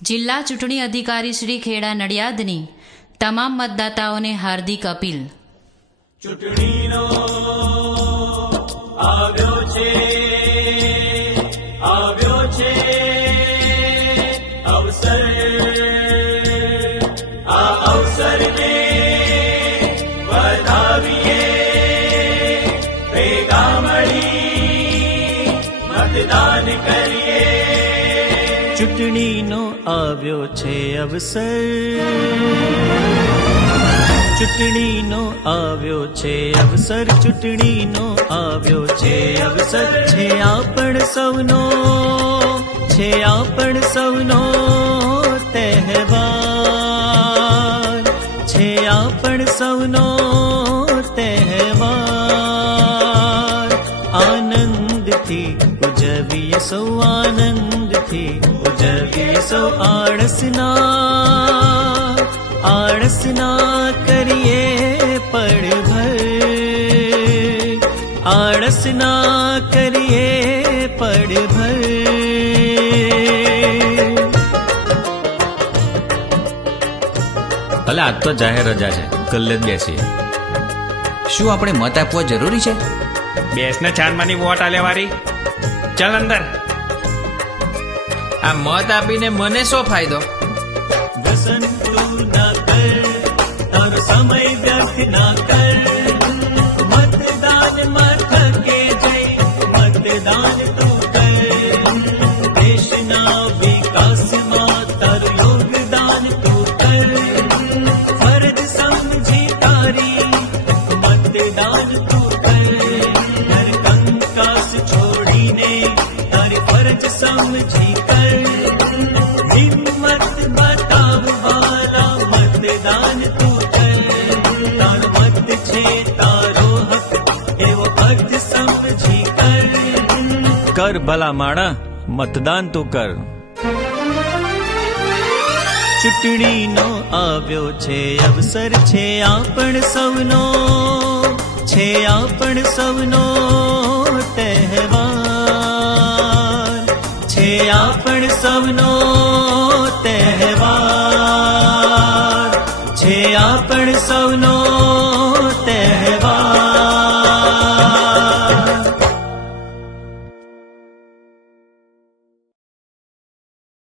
જિલ્લા ચૂંટણી અધિકારી શ્રી ખેડા નડિયાદની તમામ મતદાતાઓને હાર્દિક અપીલ. ચૂંટણીનો આવ્યો છે આવ્યો છે, અવસર. આ અવસરને વધાવીએ ભેગા મળી મતદાન કરીએ. ચૂંટણીનો આવ્યો છે અવસર. ચૂંટણીનો આવ્યો છે અવસર. ચૂંટણીનો આવ્યો છે અવસર. છે આપણ સૌનો, છે આપણ સૌનો તહેવાર. છે આપણ સૌનો ઉજવીએ સૌ આનંદથી ઉજવીએ સૌ આળસના. આળસના કરીએ પડભર. આળસના કરીએ પડભર. ભલે આજ તો જાહેર રજા છે. કલ્લે જ બેસીએ. શું આપણે મત આપવો જરૂરી છે? બેસને ચાંદમાની વોટ આલે વારી. ચાલ અંદર. આ મત આપીને મને શું ફાયદો? સમય વ્યર્થ દેશના વિકાસમાં તારું યોગદાન તું કર. તારી, મતદાન તું સમજી કર હિંમત બતાવવાલા મતદાન તું કર તારો મત છે તારો હક એવો અર્થ સમજી કર ભલા માણા મતદાન તું કર. ચૂંટણીનો આવ્યો છે, અવસર છે આપણ સૌનો, છે આપણ સૌનો. આપણ સૌનો તહેવાર. છે આપણ સૌનો